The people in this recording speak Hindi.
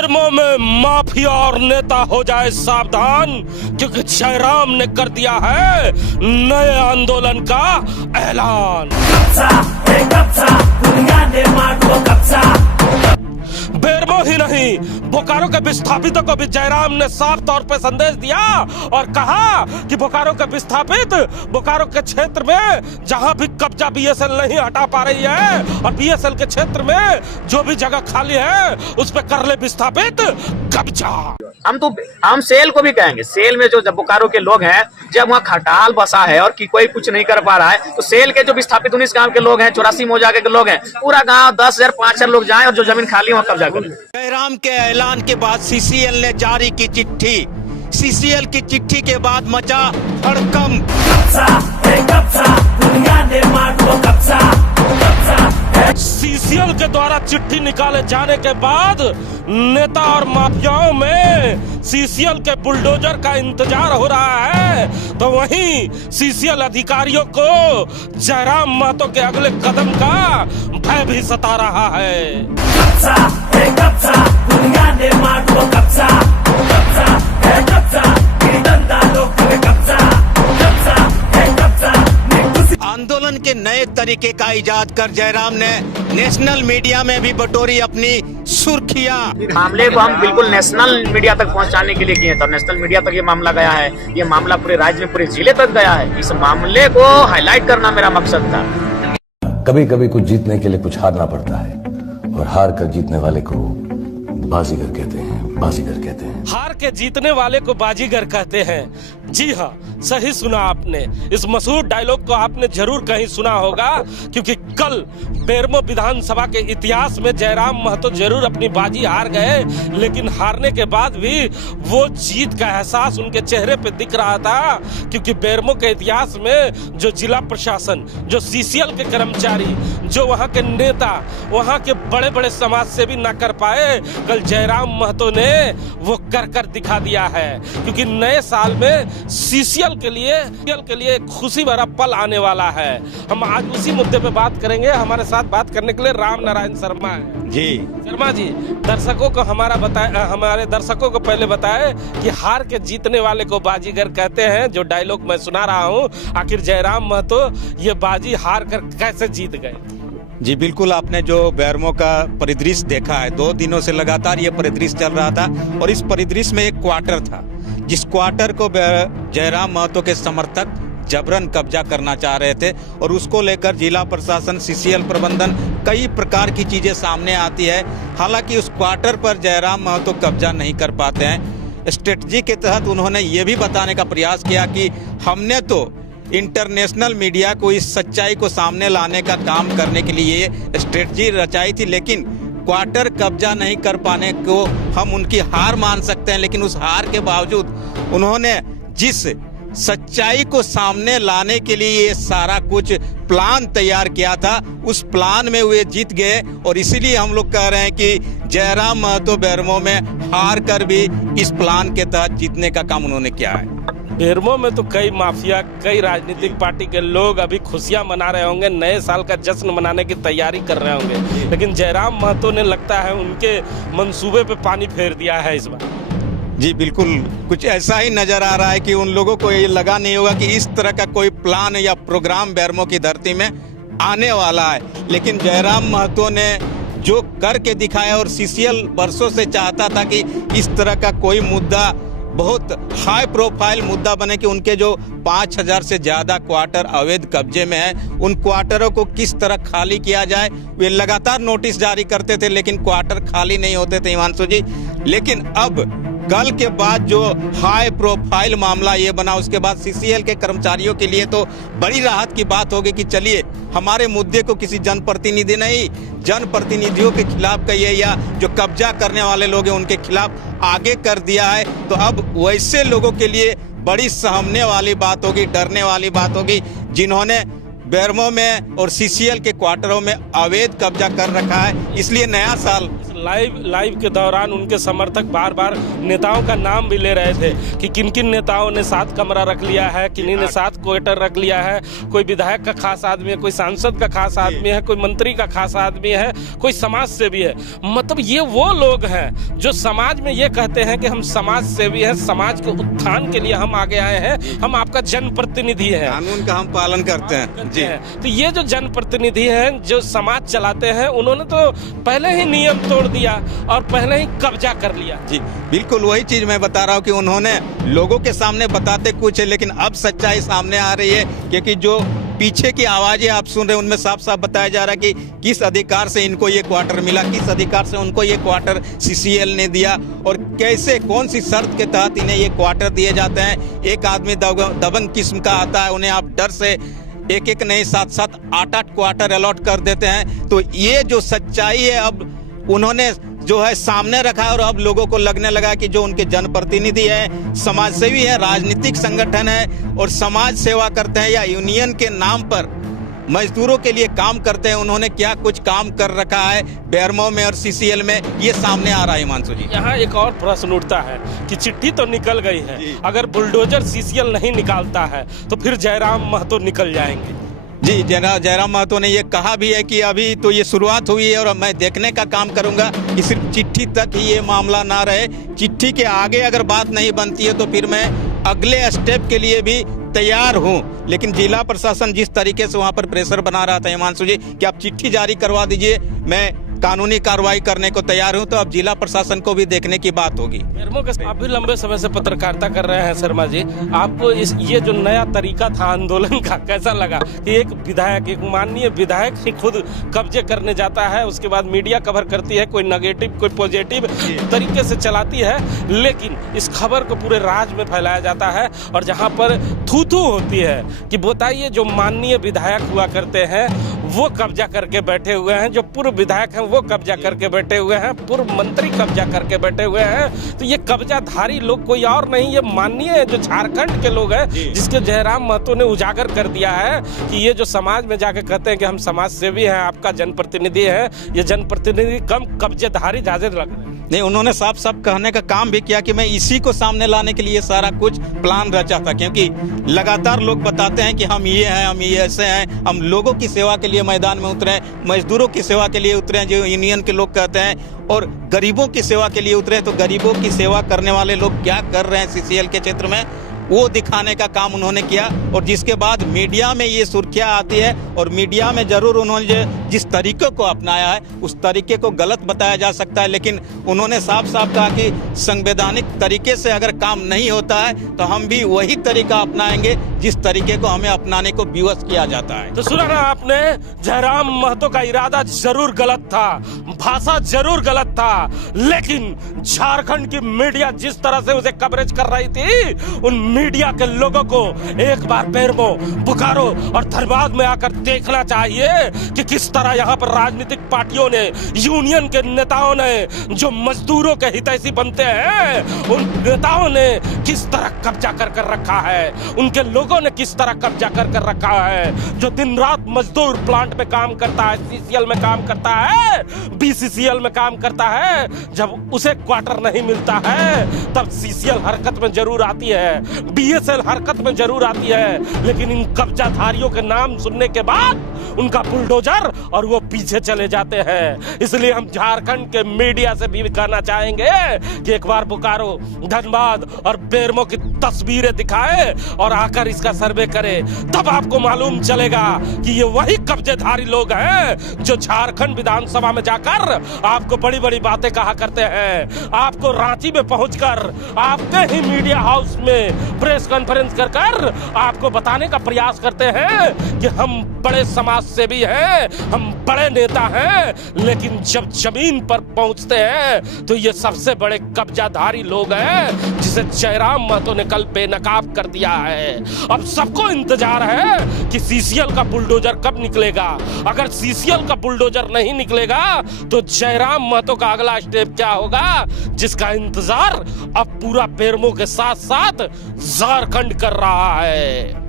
बेरमो में माफिया और नेता हो जाए सावधान, क्योंकि जयराम ने कर दिया है नए आंदोलन का ऐलान। बेरमो ही नहीं, बोकारो के विस्थापितों को भी जयराम ने साफ तौर पे संदेश दिया और कहा कि बोकारो के विस्थापित बोकारो के क्षेत्र में जहां भी कब्जा बीएसएल नहीं हटा पा रही है और बीएसएल के क्षेत्र में जो भी जगह खाली है उस पे कर ले विस्थापित कब्जा। हम सेल को भी कहेंगे, सेल में जो बोकारो के लोग हैं, जब वहाँ खटाल बसा है और कोई कुछ नहीं कर पा रहा है, तो सेल के जो विस्थापित 19 गांव के लोग हैं, 84 मौजा के लोग हैं, पूरा गांव 10,000 5,000 लोग जाएं और जो जमीन खाली वहाँ कब्जा करें। जयराम के ऐलान के बाद सीसीएल ने जारी की चिट्ठी। सीसीएल की चिट्ठी के बाद मचा हड़कंप। सीसीएल के द्वारा चिट्ठी निकाले जाने के बाद नेता और माफियाओं में सीसीएल के बुलडोजर का इंतजार हो रहा है, तो वहीं सीसीएल अधिकारियों को जयराम महतो के अगले कदम का भय भी सता रहा है। आंदोलन के नए तरीके का इजाद कर जयराम ने नेशनल मीडिया में भी बटोरी अपनी सुर्खियां। मामले को हम बिल्कुल नेशनल मीडिया तक पहुंचाने के लिए किए थे, नेशनल मीडिया तक ये मामला गया है, ये मामला पूरे राज्य में पूरे जिले तक गया है। इस मामले को हाईलाइट करना मेरा मकसद था। कभी कभी कुछ जीतने के लिए कुछ हारना पड़ता है, और हार कर जीतने वाले को बाजीगर कहते हैं, बाजीगर कहते हैं। हार के जीतने वाले को बाजीगर कहते हैं। जी हाँ, सही सुना आपने। इस मशहूर डायलॉग को आपने जरूर कहीं सुना होगा, क्योंकि कल बेरमो विधानसभा के इतिहास में जयराम महतो जरूर अपनी बाजी हार गए, लेकिन हारने के बाद भी वो जीत का एहसास उनके चेहरे पे दिख रहा था, क्योंकि बेरमो के इतिहास में जो जिला प्रशासन, जो सीसीएल के कर्मचारी, जो वहाँ के नेता, वहाँ के बड़े बड़े समाज सेवी न कर पाए, कल जयराम महतो ने वो कर दिखा दिया है। क्योंकि नए साल में सीसीएल के लिए एक खुशी भरा पल आने वाला है। हम आज उसी मुद्दे पे बात करेंगे। हमारे साथ बात करने के लिए राम नारायण शर्मा है। जी शर्मा जी, दर्शकों को हमारे दर्शकों को पहले बताए कि हार के जीतने वाले को बाजीगर कहते हैं। जो डायलॉग मैं सुना रहा हूँ, आखिर जयराम महतो ये बाजी हार कर कैसे जीत गए? जी बिल्कुल, आपने जो बेरमो का परिदृश्य देखा है, 2 दिनों से लगातार ये परिदृश्य चल रहा था, और इस परिदृश्य में एक क्वार्टर था, जिस क्वार्टर को जयराम महतो के समर्थक जबरन कब्जा करना चाह रहे थे, और उसको लेकर जिला प्रशासन, सीसीएल प्रबंधन, कई प्रकार की चीजें सामने आती है। हालांकि उस क्वार्टर पर जयराम महतो कब्जा नहीं कर पाते हैं। स्ट्रेटजी के तहत उन्होंने ये भी बताने का प्रयास किया कि हमने तो इंटरनेशनल मीडिया को इस सच्चाई को सामने लाने का काम करने के लिए स्ट्रेटजी रचाई थी, लेकिन क्वार्टर कब्जा नहीं कर पाने को हम उनकी हार मान सकते हैं। लेकिन उस हार के बावजूद उन्होंने जिस सच्चाई को सामने लाने के लिए ये सारा कुछ प्लान तैयार किया था, उस प्लान में वे जीत गए, और इसीलिए हम लोग कह रहे हैं कि जयराम महतो बेरमो में हार कर भी इस प्लान के तहत जीतने का काम उन्होंने किया है। बेरमो में तो कई माफिया, कई राजनीतिक पार्टी के लोग अभी खुशियां मना रहे होंगे, नए साल का जश्न मनाने की तैयारी कर रहे होंगे, लेकिन जयराम महतो ने लगता है उनके मंसूबे पे पानी फेर दिया है इस बार। जी बिल्कुल, कुछ ऐसा ही नजर आ रहा है कि उन लोगों को ये लगा नहीं होगा कि इस तरह का कोई प्लान या प्रोग्राम बेरमो की धरती में आने वाला है। लेकिन जयराम महतो ने जो करके दिखाया, और सीसीएल वर्षों से चाहता था कि इस तरह का कोई मुद्दा बहुत हाई प्रोफाइल मुद्दा बने कि उनके जो 5,000 से ज्यादा क्वार्टर अवैध कब्जे में है, उन क्वार्टरों को किस तरह खाली किया जाए। वे लगातार नोटिस जारी करते थे, लेकिन क्वार्टर खाली नहीं होते थे हिमांशु जी। लेकिन अब कल के बाद जो हाई प्रोफाइल मामला ये बना, उसके बाद सीसीएल के कर्मचारियों के लिए तो बड़ी राहत की बात होगी कि चलिए, हमारे मुद्दे को किसी जनप्रतिनिधि नहीं, जनप्रतिनिधियों के खिलाफ कहिए या जो कब्जा करने वाले लोग हैं उनके खिलाफ आगे कर दिया है। तो अब वैसे लोगों के लिए बड़ी सहमने वाली बात होगी, डरने वाली बात होगी, जिन्होंने बेरमो में और सीसीएल के क्वार्टरों में अवैध कब्जा कर रखा है। इसलिए नया साल लाइव के दौरान उनके समर्थक बार बार नेताओं का नाम भी ले रहे थे कि किन किन नेताओं ने साथ कमरा रख लिया है, किन्हीं ने साथ क्वार्टर रख लिया है, कोई विधायक का खास आदमी है, कोई सांसद का खास आदमी है, कोई मंत्री का खास आदमी है, कोई समाज सेवी है। मतलब ये वो लोग हैं जो समाज में ये कहते हैं कि हम समाज सेवी हैं, समाज के उत्थान के लिए हम आगे आए हैं, हम आपका जनप्रतिनिधि हैं, कानून का हम पालन करते हैं जी। तो ये जो जनप्रतिनिधि हैं जो समाज चलाते हैं, उन्होंने तो पहले ही नियम तोड़ दिया और पहले ही कब्जा कर लिया जी। बिल्कुल वही चीज मैं बता रहा हूँ कि उन्होंने लोगों के सामने बताते कुछ है, लेकिन अब सच्चाई सामने आ रही है, क्योंकि जो पीछे की आवाजें आप सुन रहे हैं उनमें साफ साफ बताया जा रहा है कि किस अधिकार से इनको ये क्वार्टर मिला, किस अधिकार से उनको ये क्वार्टर सीसीएल ने दिया और कैसे कौन सी शर्त के तहत इन्हें ये क्वार्टर दिए जाते हैं। एक आदमी दबंग किस्म का आता है, उन्हें आप डर से एक एक नहीं 7-7 8-8 क्वार्टर अलॉट कर देते हैं। तो ये जो सच्चाई है अब उन्होंने जो है सामने रखा है और अब लोगों को लगने लगा कि जो उनके जनप्रतिनिधि है, समाज सेवी है, राजनीतिक संगठन है और समाज सेवा करते हैं या यूनियन के नाम पर मजदूरों के लिए काम करते हैं, उन्होंने क्या कुछ काम कर रखा है बेरमो में और सीसीएल में, ये सामने आ रहा है हिमांशु जी। यहाँ एक और प्रश्न उठता है कि चिट्ठी तो निकल गई है, अगर बुलडोजर सीसीएल नहीं निकालता है तो फिर जयराम महतो निकल जाएंगे। जी, जयराम महतो ने ये कहा भी है कि अभी तो ये शुरुआत हुई है और मैं देखने का काम करूंगा कि सिर्फ चिट्ठी तक ही ये मामला ना रहे, चिट्ठी के आगे अगर बात नहीं बनती है तो फिर मैं अगले स्टेप के लिए भी तैयार हूं। लेकिन जिला प्रशासन जिस तरीके से वहां पर प्रेशर बना रहा था हिमांशु जी कि आप चिट्ठी जारी करवा दीजिए, मैं कानूनी कार्रवाई करने को तैयार हूं, तो अब जिला प्रशासन को भी देखने की बात होगी। आप भी लंबे समय से पत्रकारिता कर रहे हैं शर्मा जी, आपको ये जो नया तरीका था आंदोलन का कैसा लगा कि एक विधायक, एक माननीय विधायक ही खुद कब्जे करने जाता है, उसके बाद मीडिया कवर करती है, कोई नेगेटिव कोई पॉजिटिव तरीके से चलाती है, लेकिन इस खबर को पूरे राज्य में फैलाया जाता है और जहां पर थू-थू होती है कि बताइए जो माननीय विधायक हुआ करते हैं वो कब्जा करके बैठे हुए हैं, जो पूर्व विधायक हैं वो कब्जा करके बैठे हुए हैं, पूर्व मंत्री कब्जा करके बैठे हुए हैं। तो ये कब्जाधारी लोग कोई और नहीं, ये माननीय जो झारखंड के लोग हैं, जिसके जयराम महतो ने उजागर कर दिया है कि ये जो समाज में जाके कहते हैं कि हम समाज सेवी हैं, आपका जनप्रतिनिधि है, ये जनप्रतिनिधि कम कब्जेधारी ज्यादा लग रहे हैं। नहीं, उन्होंने साफ साफ कहने का काम भी किया कि मैं इसी को सामने लाने के लिए सारा कुछ प्लान रचा था, क्योंकि लगातार लोग बताते हैं कि हम ये हैं, हम ये ऐसे हैं, हम लोगों की सेवा के लिए मैदान में उतरे हैं, मजदूरों की सेवा के लिए उतरे हैं जो यूनियन के लोग कहते हैं, और गरीबों की सेवा के लिए उतरे हैं। तो गरीबों की सेवा करने वाले लोग क्या कर रहे हैं सीसीएल के क्षेत्र में, वो दिखाने का काम उन्होंने किया। और जिसके बाद मीडिया में ये सुर्खियां आती है और मीडिया में जरूर उन्होंने जिस तरीके को अपनाया है उस तरीके को गलत बताया जा सकता है, लेकिन उन्होंने साफ साफ कहा कि संवैधानिक तरीके से अगर काम नहीं होता है तो हम भी वही तरीका अपनाएंगे जिस तरीके को हमें अपनाने को विवश किया जाता है। तो सुना ना आपने, जयराम महतो का इरादा जरूर गलत था, भाषा जरूर गलत था, लेकिन झारखंड की मीडिया जिस तरह से उसे कवरेज कर रही थी, उन मीडिया के लोगों को एक बार बेरमो, बोकारो और धनबाद में आकर देखना चाहिए कि किस तरह यहाँ पर राजनीतिक पार्टियों ने, यूनियन के नेताओं ने, जो मजदूरों के हितैषी बनते हैं, उन नेताओं ने किस तरह कब्जा कर रखा है, उनके लोगों ने किस तरह कब्जा कर रखा है। जो दिन रात मजदूर प्लांट में काम करता है, सीसीएल में काम करता है, बीसीसीएल में काम करता है, जब उसे क्वार्टर नहीं मिलता है तब सीसीएल हरकत में जरूर आती है, बीएसएल हरकत में जरूर आती है, लेकिन इन कब्जाधारियों के नाम सुनने के बाद उनका बुलडोजर और वो पीछे चले जाते हैं। इसलिए हम झारखंड के मीडिया से भी कहना चाहेंगे कि एक बार बोकारो, धनबाद और बेरमो की तस्वीरें दिखाए और आकर इसका सर्वे करे, तब आपको मालूम चलेगा कि ये वही कब्जेधारी लोग हैं जो झारखंड विधानसभा में जाकर आपको बड़ी बड़ी बातें कहा करते हैं, आपको रांची में पहुंचकर आपके ही मीडिया हाउस में प्रेस कॉन्फ्रेंस कर आपको बताने का प्रयास करते हैं कि हम बड़े समाज सेवी हैं, हम बड़े नेता हैं, लेकिन जब जमीन पर पहुंचते हैं तो ये सबसे बड़े कब्जाधारी लोग हैं जिसे जयराम महतो ने कल बेनकाब कर दिया है। अब सबको इंतजार है कि सीसीएल का बुलडोजर कब निकलेगा। अगर सीसीएल का बुलडोजर नहीं निकलेगा तो जयराम महतो का अगला स्टेप क्या होगा, जिसका इंतजार अब पूरा बेरमो के साथ साथ झारखंड कर रहा है।